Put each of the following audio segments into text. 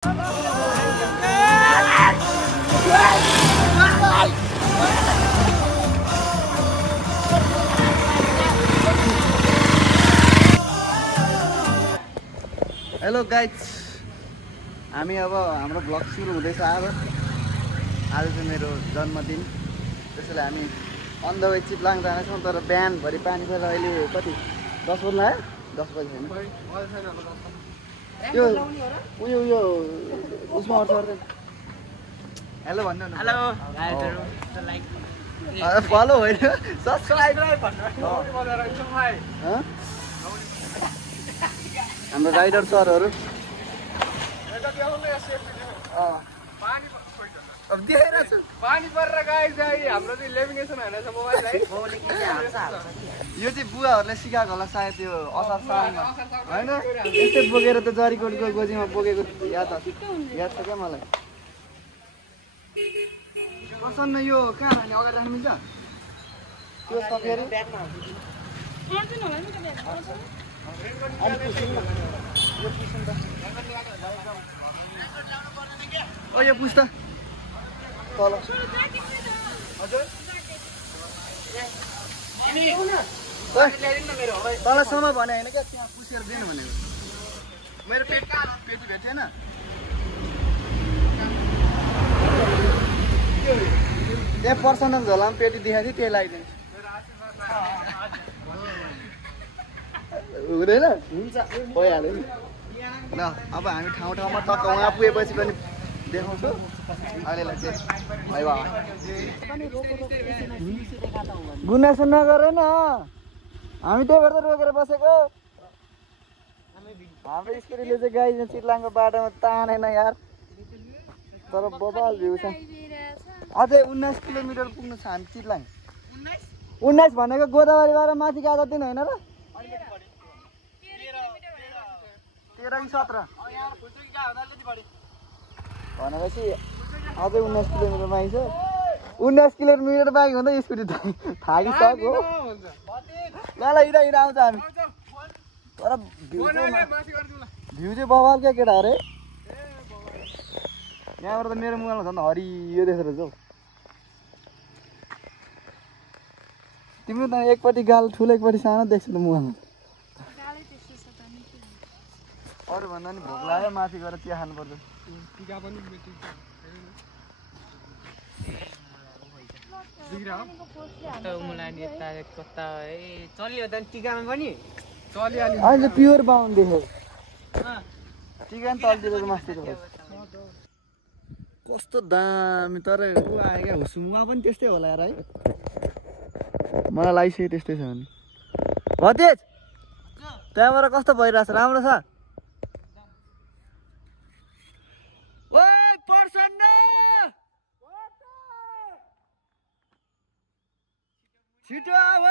Hello guys, हामी अब हाम्रो ब्लग सुरु हुँदैछ। आज चाहिँ मेरो जन्मदिन, त्यसैले हामी अन द वे चितलाङ जानेछौँ। तर बिहानभरि पानी परेर अहिले कति 10 बज्नु आयो? 10 बजी होइन, यो उयो उसमा अर्थ हेलो भन्नु न। हेलो फलो होइन, सब्सक्राइब हाम्रो राइडर सरहरू पानी परेर गाइस हाम्रो चाहिँ लेमिनेसन हैन छ मोबाइललाई। यो चाहिँ बुवाहरूले सिकाएको होला सायद, त्यो असार सालमा होइन यस्तै बोकेर त्यो जरीकोटको गोजीमा बोकेको याद छ क्या मलाई। प्रसन्न यो कहाँ लाने, अगाडि राख्नु मिल्छ? त्यो सकेर ओ यो पुस्ता तल तलसम्म भने होइन क्या, त्यहाँ पुसेर दिनु भनेको। मेरो पेटी भेटेन। त्यहाँ पर्सनल झोलामा पेटी देखाएको थियो, त्यही लगाइदिनु हुँदैन? हुन्छ, भइहाल्यो नि। ल अब हामी ठाउँ ठाउँमा टक्क उहाँ पुगेपछि पनि देखाउँछु। अहिलेलाई चाहिँ भाइ बाबा गुनासो नगरेन, हामी त्यही भएर रोकेर बसेको। हाम्रो स्कुटीले चाहिँ गाई चितलाङको बाटोमा तानेन यार, तर बबाल भ्यू छ। अझै 19 किलोमिटर पुग्नु छ हामी चितलाङ। 19 भनेको गोदावरीबाट माथि गएको दिन होइन र? 13 कि 17 भनेपछि अझै 19 किलोमिटर बाँकी छ। 19 किलोमिटर बाँकी हुँदा स्कुटी थाकिसक्यो। ल हिँड आउँछ हामी। तर भ्यू चाहिँ बवाल क्या केटा अरे। यहाँबाट त मेरो मोबाइलमा झन् हरियो देखेर जाऊ। तिम्रो त एकपट्टि गाल ठुलो एकपट्टि सानो देख्छ त मोबाइलमा। अरू भन्दा नि भोक लाग्यो, माथि गएर चिया खानुपर्छ। अहिले प्योर बाहुन देख्यो, टिका नि तलतिर मास्तिर कस्तो दामी। तर ऊ आयो क्या हुसुमुवा पनि त्यस्तै होला यार है, मलाई लागिसक्यो त्यस्तै छ भने। भतेज त्यहाँबाट कस्तो भइरहेछ? राम्रो छ? छिटो आऊ।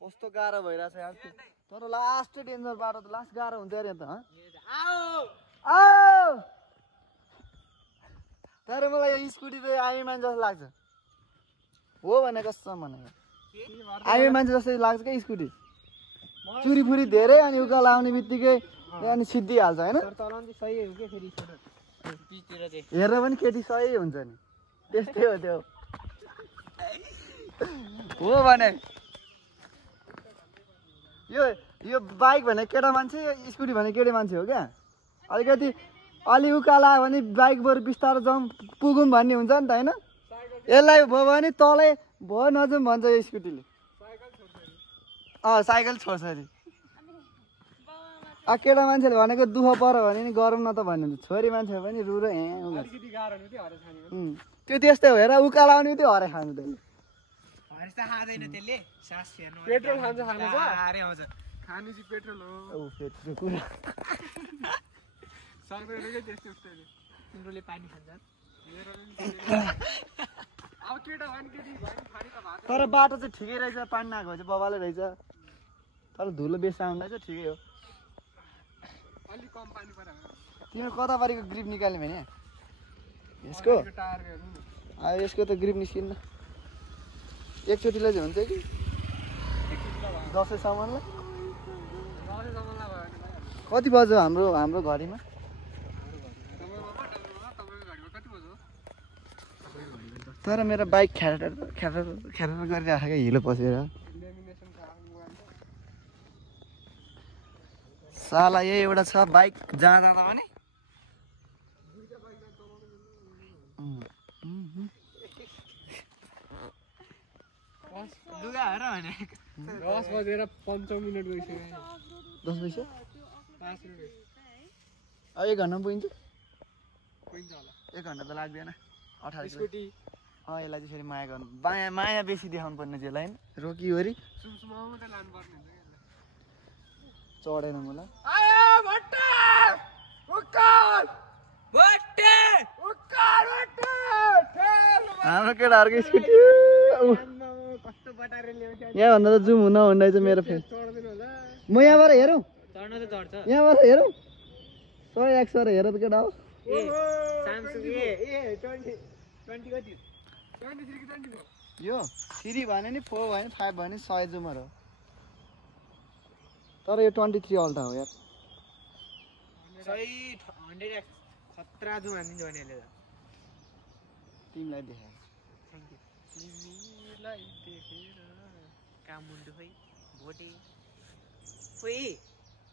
कस्तो गाह्रो भइरहेछ यार, तर लास्ट डेन्जर बाटो त लास्ट गाह्रो हुन्छ अरे त। तर मलाई यो स्कुटी त आर्मी मान्छे जस्तो लाग्छ हो भने, कसम भनेको आर्मी मान्छे जस्तै लाग्छ क्या स्कुटी। चुरी फुरी धेरै अनि उकालो आउने बित्तिकै अनि सिद्धिहाल्छ होइन। हेरेर पनि केटी सही हुन्छ नि, त्यस्तै हो त्यो हो भने। यो बाइक भने केटा मान्छे, स्कुटी भने केटी मान्छे हो क्या। अलिकति अलि उकालो आयो भने बाइक बरु बिस्तारो जाउँ पुगौँ भन्ने हुन्छ नि त होइन। यसलाई भयो भने तलै भयो नजाउँ भन्छ यो स्कुटीले। साइकल छोड्छ अरे। केटा मान्छेले भनेको दुःख पर्यो भने नि गरौँ न त भन्नु, छोरी मान्छे हो भने रुरो त्यो त्यस्तै हो। हेर उकालो आउने त्यो हरे खानु त पेट्रोल खान्छ खानु चाहिँ पेट्रोल हो। तिम्रोले पानी खान्छ तर बाटो चाहिँ ठिकै रहेछ, पानी नआएको चाहिँ बबालै रहेछ। तर धुलो बेसी आउँदा चाहिँ ठिकै हो। तिम्रो कतापट्टिको ग्रिप निकाल्यो भने यसको यसको त ग्रिप निस्किन्न। एकचोटिलाई चाहिँ हुन्छ कि 10 सामानलाई कति बज्यो हाम्रो घडीमा? तर मेरो बाइक ख्याटर गरिरहेको क्या हिलो पसेर। साला यही एउटा छ बाइक जहाँ जाँदा पनि लुगा हेर भने 10 बजेर 5 मिनेट गइसक्यो 10 बजे 5 मिनेट अब 1 घन्टामा पुगिन्छ होला 1 घन्टा त लाग्दैन 18 स्कुटी यसलाई चाहिँ फेरि माया गर्नु माया बेसी देखाउनु पर्ने चाहिँ होइन रोकिवरी सुमसुमामा मात्रै लानु पर्ने हुन्छ चढेन मलाई आयो भट्टे उक्काल भट्टे उक्काल भट्टे हाम्रो केटाहरूको स्कुटी कस्तो बटारे ल्याउँछ यहाँभन्दा त जुम हुन हुँदै चाहिँ मेरो फेरि चढ्दैन होला म यहाँबाट हेरौँ चढ्न त चढ्छ यहाँबाट हेरौँ 100 100 हेर त केटा हो सामसुङ ए 20 कति 23 कि 24 यो 3 भने नि 4 भने 5 भने 100 जुमर हो तर यो 23 अल्टा हो यार सही 100x खतरा जुम हानिदिन्छ भने यसले तिमीलाई देखाए थ्यांक यू तिमीलाई देखेर काम मुन्डु खै भोटे ओइ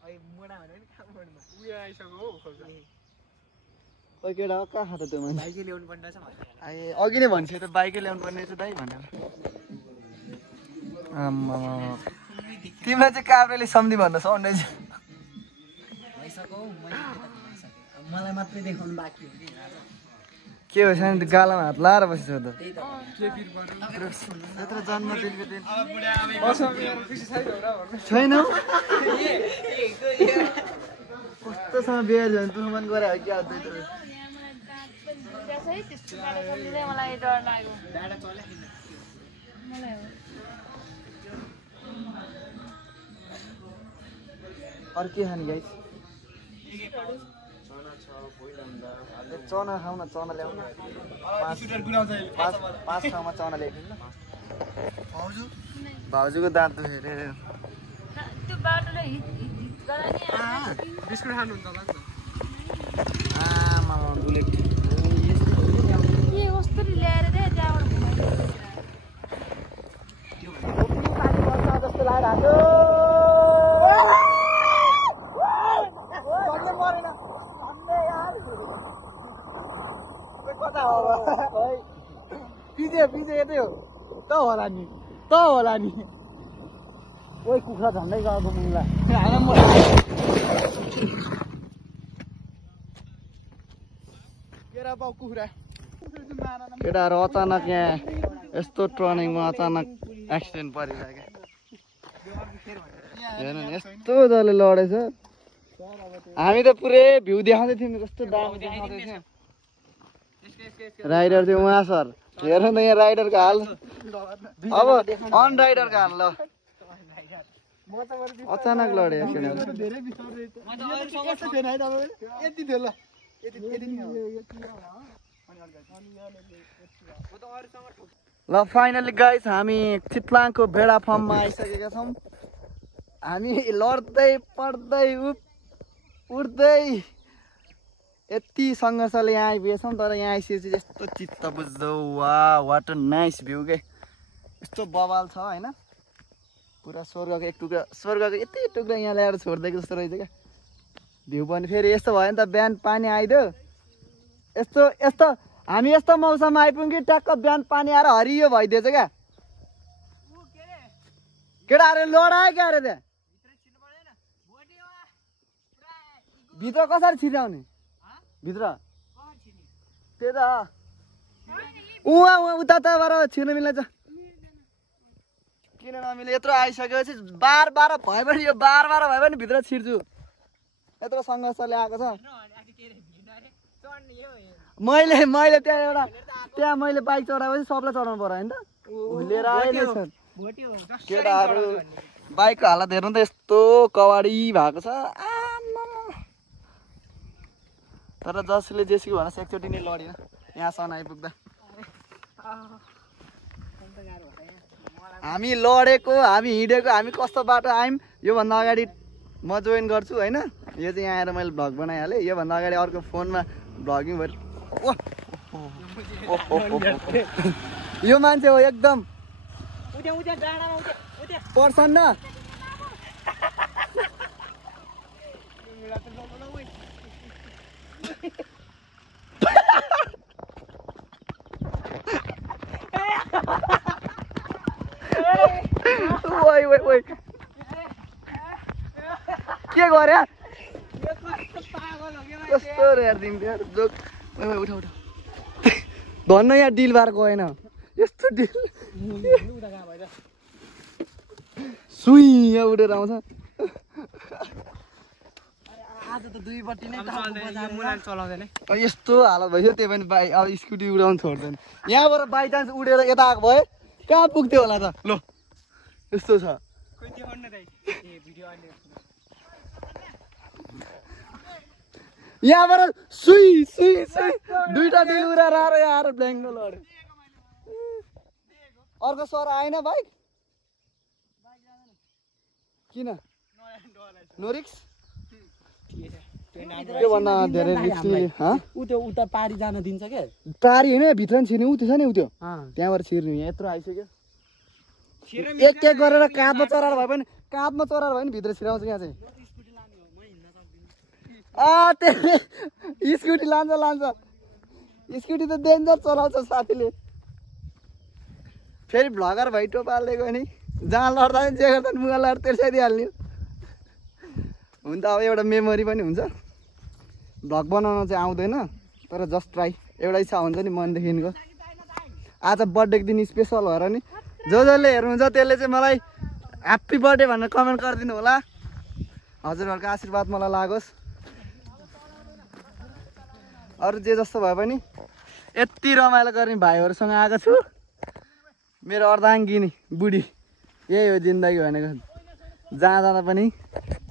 ओइ मोडा भने नि काम मोडमा उयो आइसक्यो हो खोल्छ ओइ केटा हो कहाँ खाँदा त्यो मान्छे बाइकै ल्याउनु पर्ने छ भने आए अघि नै भन्छ त बाइकै ल्याउनु पर्ने छ दाइ भनेर आम्मा तिमीलाई चाहिँ काभ्रेले सम्झि भन्नु सुन्दै छ भइसक्यो मलाई मात्रै देखाउनु बाँकी हो नि के हो सानो गालामा हात लाएर बसेछ त त्यही त के फिर गर्नु यत्रो जन्मदिनको दिन अब बुढा आमे कसम मेरो खुसी छैन होला भन्नु छैन कस्तोसँग बिहे झन् तुमान गरे हो कि आउँदै त मलाई डर लाग्यो डाडा चले अरू के खाने गाइस चना खाऊ न चना ल्याउनु 5 ठाउँमा चना ल्याइदिनु ल भाउजूको दाँत दुख्यो अरे त्यो बाटोले हिट गराइने बिस्कुट खानुहुन्छ होला नि आमा बुलेट के कस्तो ल्याएर दे त्यहाँबाट जस्तो लागिरहेको पिजे यतै हो त होला नि ओइ कुखुरा झन्डै गएको मुला केटाहरू अचानक यहाँ यस्तो टर्निङमा अचानक एक्सिडेन्ट परिरहेको हेर्नु नि यस्तो जसले लडेछ हामी त पुरै भ्यू देखाउँदै थियौँ कस्तो दामी देखाउँदै थियौँ राइडर थियो उहाँ सर हेर्नु न यहाँ राइडरको हाल अब अन राइडरको हाल ल अचानक लड्यो ल फाइनली गाइस हामी चितलाङको भेडा फार्ममा आइसकेका छौँ हामी लड्दै पढ्दै उड्दै यति सङ्घर्षले यहाँ आइपुगेछौँ तर यहाँ आइसकेपछि यस्तो चित्त बुझ्दो वा वाट अ नाइस भ्यू के यस्तो बवाल छ होइन पुरा स्वर्गको एक टुक्रा स्वर्गको यति टुक्रा यहाँ ल्याएर छोडिदिएको जस्तो रहेछ क्या भ्यू पनि फेरि यस्तो भयो नि त बिहान पानी आइदियो यस्तो हामी यस्तो मौसममा आइपुग्यौँ कि ट्याक्क बिहान पानी आएर हरियो भइदिएछ क्या केटाहरू लडायो क्या अरे त्यहाँ भित्र कसरी छिराउने भित्र त्यही त उताबाट छिर्नु मिल्छ किन नमिले यत्रो आइसकेपछि बार भयो भने यो बार भयो भने भित्र छिर्छु यत्रो सङ्घर्षले आएको छ मैले त्यहाँ मैले बाइक चढाएपछि सबलाई चढाउनु पर्यो होइन त लिएर आएकै छ केटाहरू बाइकको हालत हेर्नु त यस्तो कवाडी भएको छ तर जसले जेसीको भनस एकचोटि नै लडेन यहाँसम्म आइपुग्दा हामी लडेको हामी हिँडेको हामी कस्तो बाटो आयौँ योभन्दा अगाडि म जोइन गर्छु होइन यो चाहिँ यहाँ आएर मैले भ्लग बनाइहालेँ योभन्दा अगाडि अर्को फोनमा भ्लगिङ भयो यो मान्छे हो एकदम पर्सन न के गरे कस्तो यार तिमी जोक उठा उठा धन्न यहाँ डिल बार गएन यस्तो डिल सुई यहाँ उठेर आउँछ आज त दुईपट्टि नै चलाउँदैन यस्तो हालत भइसक्यो त्यही पनि बाइक अब स्कुटी उडाउनु छोड्दैन यहाँबाट बाइचान्स उडेर यता आएको भए कहाँ पुग्थ्यो होला त ल यस्तो छ यहाँबाट सुई सुई सुई दुईटा डिल उडाएर आएर यहाँ आएर ब्ल्याङ्गो लड्यो अर्को सर आएन बाइक किन नोरिक्स त्योभन्दा धेरै रिक्स ऊ त्यो उता पारी जान दिन्छ क्या पारी होइन भित्र नि छिर्ने ऊ त्यो छ नि ऊ त्यो त्यहाँबाट छिर्ने यहाँ यत्रो आइसक्यो एक एक गरेर काँधमा चराएर भए पनि काँधमा चराएर भए पनि भित्र छिराउँछ यहाँ चाहिँ स्कुटी लान्छ लान्छ स्कुटी त डेन्जर चलाउँछ साथीले फेरि भ्लगर भाइ टोपाल्दै गयो नि जहाँ लड्दा पनि जे गर्दा पनि मुगा लड तेर्साइदिइहाल्ने हुन त अब एउटा मेमोरी पनि हुन्छ भ्लग बनाउन चाहिँ आउँदैन तर जस्ट ट्राई एउटा इच्छा हुन्छ नि मनदेखिको आज बर्थडेको दिन स्पेसल भएर नि जसले हेर्नुहुन्छ त्यसले चाहिँ मलाई ह्याप्पी बर्थडे भनेर कमेन्ट गरिदिनु होला हजुरहरूको आशीर्वाद मलाई लागोस् अरू जे जस्तो भए पनि यति रमाइलो गर्ने भाइहरूसँग आएको छु मेरो अर्धाङ्गिनी बुढी यही हो जिन्दगी भनेको जहाँ जाँदा पनि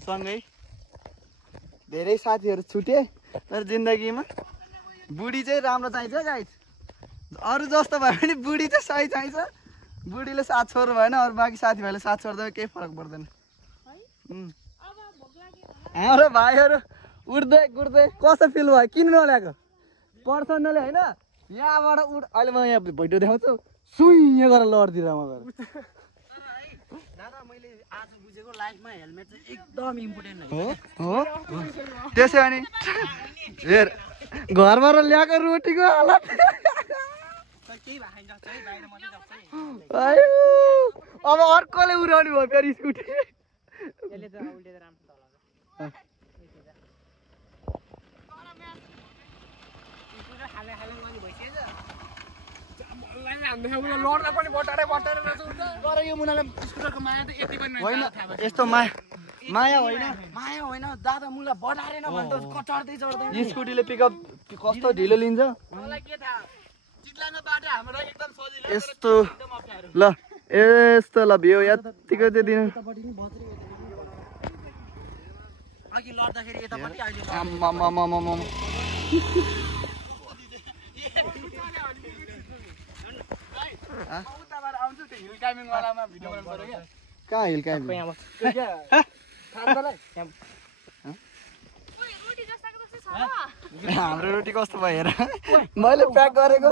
सँगै धेरै साथीहरू छुटे तर जिन्दगीमा बुढी चाहिँ राम्रो चाहिन्छ गाइस अरू जस्तो भए पनि बुढी चाहिँ सही चाहिन्छ बुढीले साथ छोड्नु भएन अरू बाँकी साथीभाइले साथ छोड्दा केही फरक पर्दैन हाम्रो भाइहरू उड्दै गुड्दै कस्तो फिल भयो किन नल्याएको पर्सनली होइन यहाँबाट अहिले म यहाँ भैटो देखाउँछु सुई यहाँ गरेर लड्दिएर म गएर दादा मैले आज बुझेको लाइफमा हेलमेट चाहिँ एकदम इम्पोर्टेन्ट हो त्यसै अनि हेर घरबाट ल्याएको रोटीको हालत अब अर्कोले उडाउने भयो फेरि स्कुटी होइन यस्तो माया होइन दादा मुला बढारेन भने त चढ्दै चढ्दै स्कुटीले पिकअप कस्तो ढिलो लिन्छ यस्तो ल यस्तो ल भ्यू यतिको चाहिँ दिनु अघि लड्दाखेरि यतापट्टि अहिले कहाँ हिल क्लाइम्बिङ हाम्रो रोटी कस्तो भयो हेर मैले प्याक गरेको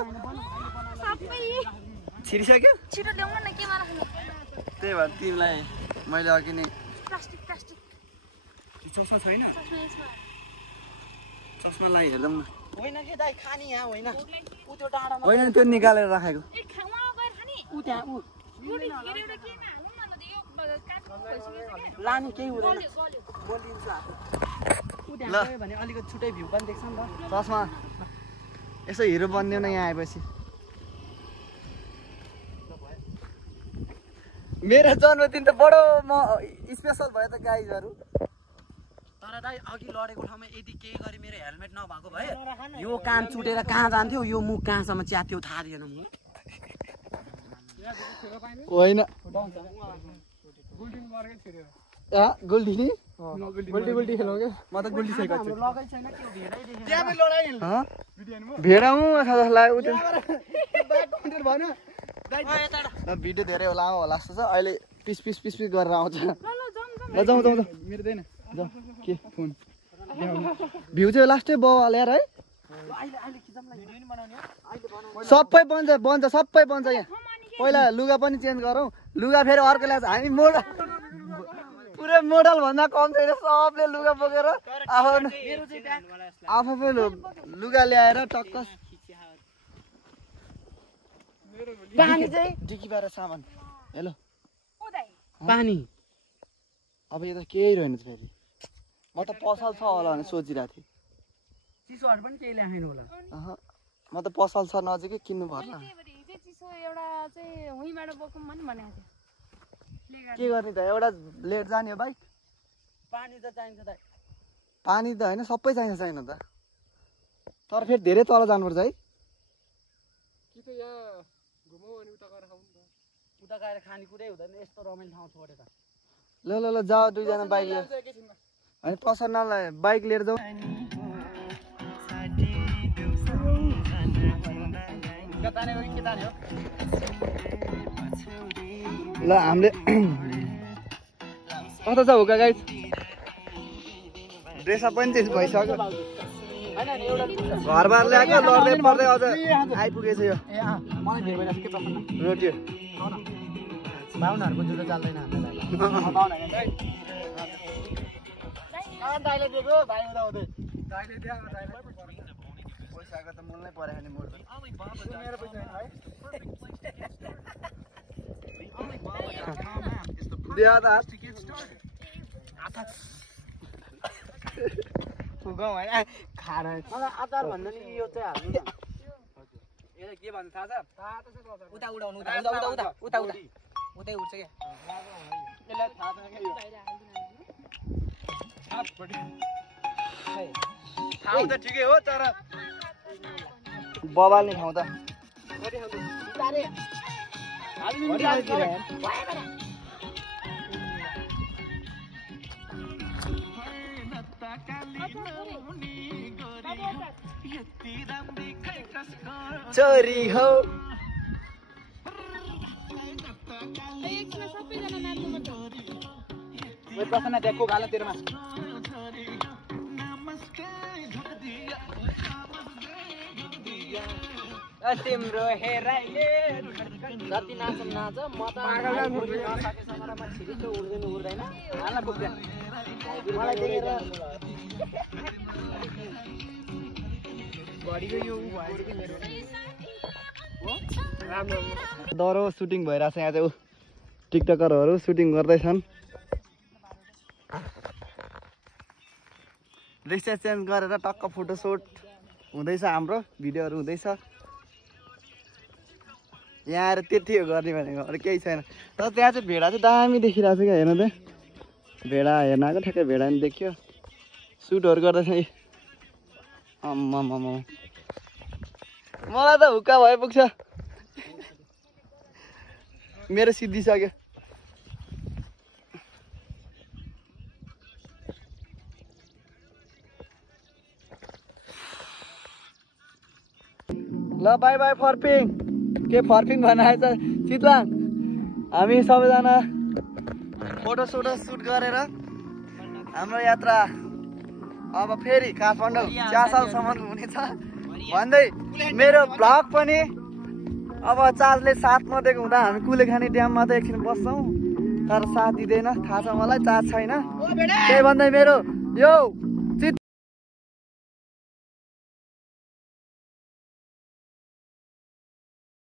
छिरिसक्यो त्यही भएर तिमीलाई मैले अघि नै चस्मा छैन चस्मा लागि हेर्दा न होइन के दाइ खानी यहाँ होइन उ त्यो डाँडामा होइन त्यो निकालेर राखेको लानु केही हुँदैन ल भने अलिकति छुट्टै भ्यू पनि देख्छ नि त चस्मा यसो हिरो बनिदियो न यहाँ आएपछि मेरो जन्मदिन त बडो म स्पेसल भयो त गाइजहरू तर दाइ अघि लडेको ठाउँमा यदि केही गरी मेरो हेलमेट नभएको भए यो कान चुटेर कहाँ जान्थ्यो यो मुख कहाँसम्म च्यात्यो थाहा दिएन म होइन गोल्डी गोल्डी खेलौँ क्या म त गोल्डी खेलेको छु भेडाउँ जस्तो लाग्यो भिडियो धेरै लामो होला जस्तो छ अहिले पिस गरेर आउँछ ल जाउँ मेरो जाऊ के फोन भ्यू चाहिँ लास्टै बाउ ल्याएर है सबै बन्छ सबै बन्छ यहाँ पहिला लुगा पनि चेन्ज गरौँ लुगा फेरि अर्को ल्याएको हामी मोडल पुरै मोडल भन्दा कम छैन सबले लुगा बोकेर आफै लुगा ल्याएर टक्क पानी चाहिँ डिकीबाट सामान हेलो पानी अब यो त केही रहेन फेरि म त पसल छ होला भनेर सोचिरहेको थिएँ चिसोहरू पनि केही ल्याएन होला म त पसल छ नजिकै किन्नु पर्ला चिसो एउटा चाहिँ हुँबाट बोकौँ पनि भनेको थियो के गर्ने त एउटा लेट जाने हो बाइक पानी त चाहिन्छ त पानी त होइन सबै चाहिन्छ छैन त तर फेरि धेरै तल जानुपर्छ है कि त यहाँ घुमाउ अनि उता गएर खाउँ नि त उता गएर खानेकुरै हुँदैन यस्तो रमाइलो ठाउँ छोडेर ल ल ल जाऊ दुईजना बाइक लिएर होइन पर्सनल बाइक लिएर जाऊ ल हामीले कता छ हुका गाइस ड्रेसअप पनि चेन्ज भइसक्यो घरबार ल्याएको लड्दै पर्दै अझ आइपुगेछ यो रोटी बाहुनाहरूको जुत्ता चाल्दैन पैसाको त मूल नै परेको नि मोड आचार भन्दा नि यो चाहिँ हाल्नु न यसले के भन्छ थाहा छ उता उडाउनु उता उता उता उता उता उतै उठ्छ क्या यसलाई थाहा छैन क्या ठाउँ त ठिकै हो तर बबाल्ने ठाउँ त चोरी हो सबैजना नाच्नुपर्छ प्रसन्न देखो गाला तेरोमा तिम्रो हेराइले जति नाच नाच म त नसकेसम्म र म छिरिटो उड्दैन हाल्न पुग्दैन मलाई देखेर घडीको यो भएर कि मेरो दरो सुटिङ भइरहेछ यहाँ चाहिँ टिकटकरहरू सुटिङ गर्दैछन् ड्रेस चेन्ज गरेर टक्क फोटोसुट हुँदैछ हाम्रो भिडियोहरू हुँदैछ यहाँ आएर त्यति हो गर्ने भनेको अरू केही छैन तर त्यहाँ चाहिँ भेडा चाहिँ दामी देखिरहेको छ क्या हेर्नु त भेडा हेर्न आएको ठ्याक्कै भेडा पनि देखियो सुटहरू गर्दैछ आम्मामा मलाई त हुक्का भइपुग्छ मेरो सिद्धिसक्यो ल बाई बाई फर्पिङ के फर्पिङ बनाएछ चितवाङ हामी सबैजना फोटो सोटो सुट गरेर हाम्रो यात्रा अब फेरि काठमाडौँ 4 सालसम्म हुनेछ भन्दै मेरो भ्लग पनि अब चार्जले साथ नदिएको हुँदा हामी कुलेखानी ड्याममा त एकछिन बस्छौँ तर साथ दिँदैन थाहा छ मलाई चार्ज छैन त्यही भन्दै मेरो यो